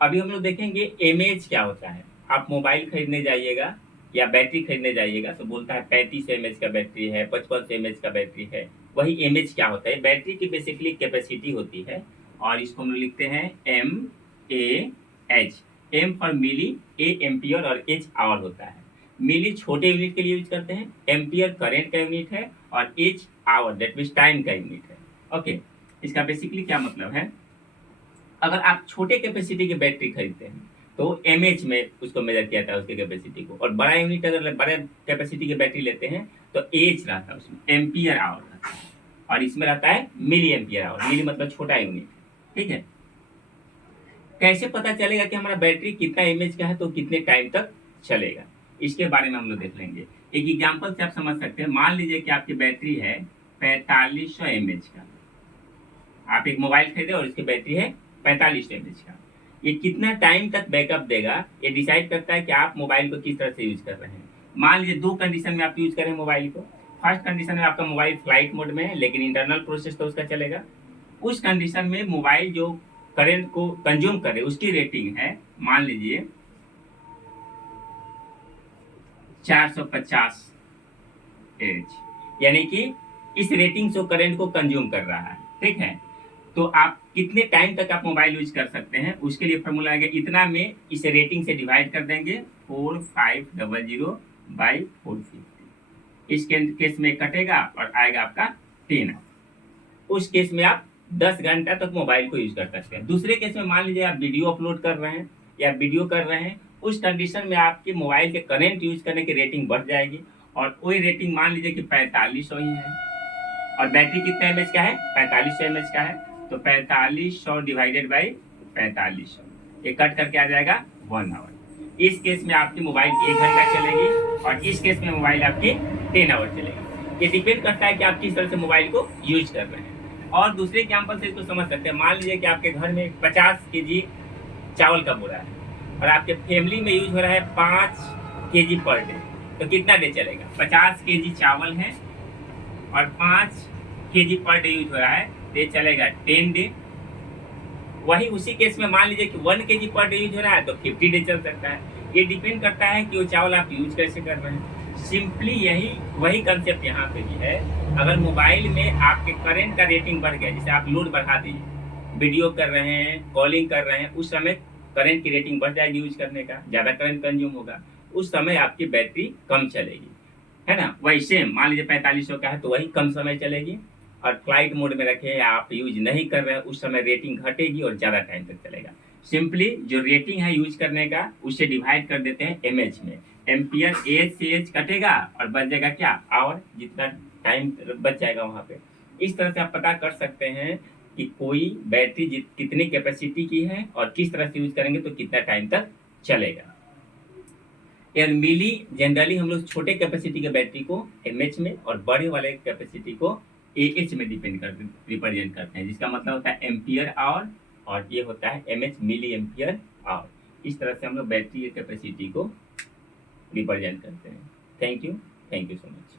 अभी हम लोग देखेंगे एमएच क्या होता है। आप मोबाइल खरीदने जाइएगा या बैटरी खरीदने जाइएगा तो बोलता है 35 mAh का बैटरी है, 55 mAh का बैटरी है। वही एमएच क्या होता है? बैटरी की बेसिकली कैपेसिटी होती है और इसको हम लोग लिखते हैं mAh। M for milli, A ampere और एच आवर होता है। मिली छोटे यूनिट के लिए यूज करते हैं, एम्पियर करंट का यूनिट है और H hour that means time का यूनिट है। ओके, इसका बेसिकली क्या मतलब है? अगर आप छोटे कैपेसिटी की बैटरी खरीदते हैं तो एमएच में उसको मेजर किया जाता है उसके कैपेसिटी को, और बड़ा यूनिट अगर बड़े कैपेसिटी की बैटरी लेते हैं तो एच रहता है, उसमें एम्पियर आवर रहता है, और इसमें रहता है मिली एम्पियर आवर। मिली मतलब छोटा यूनिट, ठीक है। कैसे पता चलेगा कि हमारा बैटरी कितना एमएच का है तो कितने टाइम तक चलेगा, इसके बारे में हम लोग देख लेंगे। एक एग्जाम्पल से आप समझ सकते हैं। मान लीजिए कि आपकी बैटरी है 4500 mAh का। आप एक मोबाइल खरीदे और इसकी बैटरी है 45 mAh का। ये कितना टाइम तक बैकअप देगा ये डिसाइड करता है कि आप मोबाइल को किस तरह से यूज कर रहे हैं। मान लीजिए दो कंडीशन में आप यूज करें मोबाइल को। फर्स्ट कंडीशन में आपका मोबाइल फ्लाइट मोड में है लेकिन इंटरनल प्रोसेस तो उसका चलेगा। उस कंडीशन में मोबाइल जो करंट को कंज्यूम करे उसकी रेटिंग है, मान लीजिए 450 एच, यानी कि इस रेटिंग से करंट को कंज्यूम कर रहा है, ठीक है। तो आप कितने टाइम तक आप मोबाइल यूज कर सकते हैं उसके लिए फॉर्मूला आएगा, इतना में इस रेटिंग से डिवाइड कर देंगे 4500/450। इस केस में कटेगा और आएगा आपका 10। उस केस में आप 10 घंटा तक मोबाइल को यूज कर सकते हैं। दूसरे केस में मान लीजिए आप वीडियो अपलोड कर रहे हैं या वीडियो कर रहे हैं, उस कंडीशन में आपके मोबाइल के करंट यूज करने की रेटिंग बढ़ जाएगी, और वही रेटिंग मान लीजिए कि 4500 ही है और बैटरी कितने एमएच का है? 4500 mAh का है। तो 4500 डिवाइडेड बाई 4500, ये कट करके आ जाएगा 1 आवर। इस केस में आपकी मोबाइल 1 घंटा चलेगी और इस केस में मोबाइल आपकी 10 आवर चलेगी। ये डिपेंड करता है कि आप किस तरह से मोबाइल को यूज कर रहे हैं। और दूसरे एग्जाम्पल से इसको समझ सकते हैं। मान लीजिए कि आपके घर में 50 kg चावल का बोरा है और आपके फैमिली में यूज हो रहा है 5 kg पर डे, तो कितना डे चलेगा? 50 kg चावल है और 5 kg पर डे यूज हो रहा है, तो ये चलेगा 10 डे। वही उसी केस में मान लीजिए कि 1 kg पर डे यूज हो रहा है तो 50 डे चल सकता है। ये डिपेंड करता है कि वो चावल आप यूज कैसे कर रहे हैं। सिंपली यही वही कंसेप्ट यहाँ पे भी है। अगर मोबाइल में आपके करंट का रेटिंग बढ़ गया, जैसे आप लोड बढ़ा दीजिए, वीडियो कर रहे हैं, कॉलिंग कर रहे हैं, उस समय करंट की रेटिंग बढ़ जाएगी यूज करने का, ज्यादा करंट कंज्यूम होगा, उस समय आपकी बैटरी कम चलेगी, है ना। वही सेम मान लीजिए 4500 का है तो वही कम समय चलेगी, और फ्लाइट मोड में रखे या आप यूज नहीं कर रहे हैं उस समय रेटिंग घटेगी और ज़्यादा टाइम तक चलेगा। सिंपली जो रेटिंग है यूज करने का उससे डिवाइड कर देते हैं एमएच में। एम्पियर एच से एच कटेगा और बच जाएगा क्या? आवर, जितना टाइम बच जाएगा वहाँ पे। इस तरह से आप पता कर सकते हैं कि कोई बैटरी कितनी कैपेसिटी की है और किस तरह से यूज करेंगे तो कितना टाइम तक चलेगा। यार मिली जनरली हम लोग छोटे कैपेसिटी के बैटरी को एमएच में और बड़े वाले कैपेसिटी को एएच में रिप्रेजेंट करते हैं, जिसका मतलब होता है एम्पियर आवर, और ये होता है एमएच, मिली एम्पियर आवर। इस तरह से हम लोग बैटरी कैपेसिटी को रिप्रेजेंट करते हैं। Thank you so much.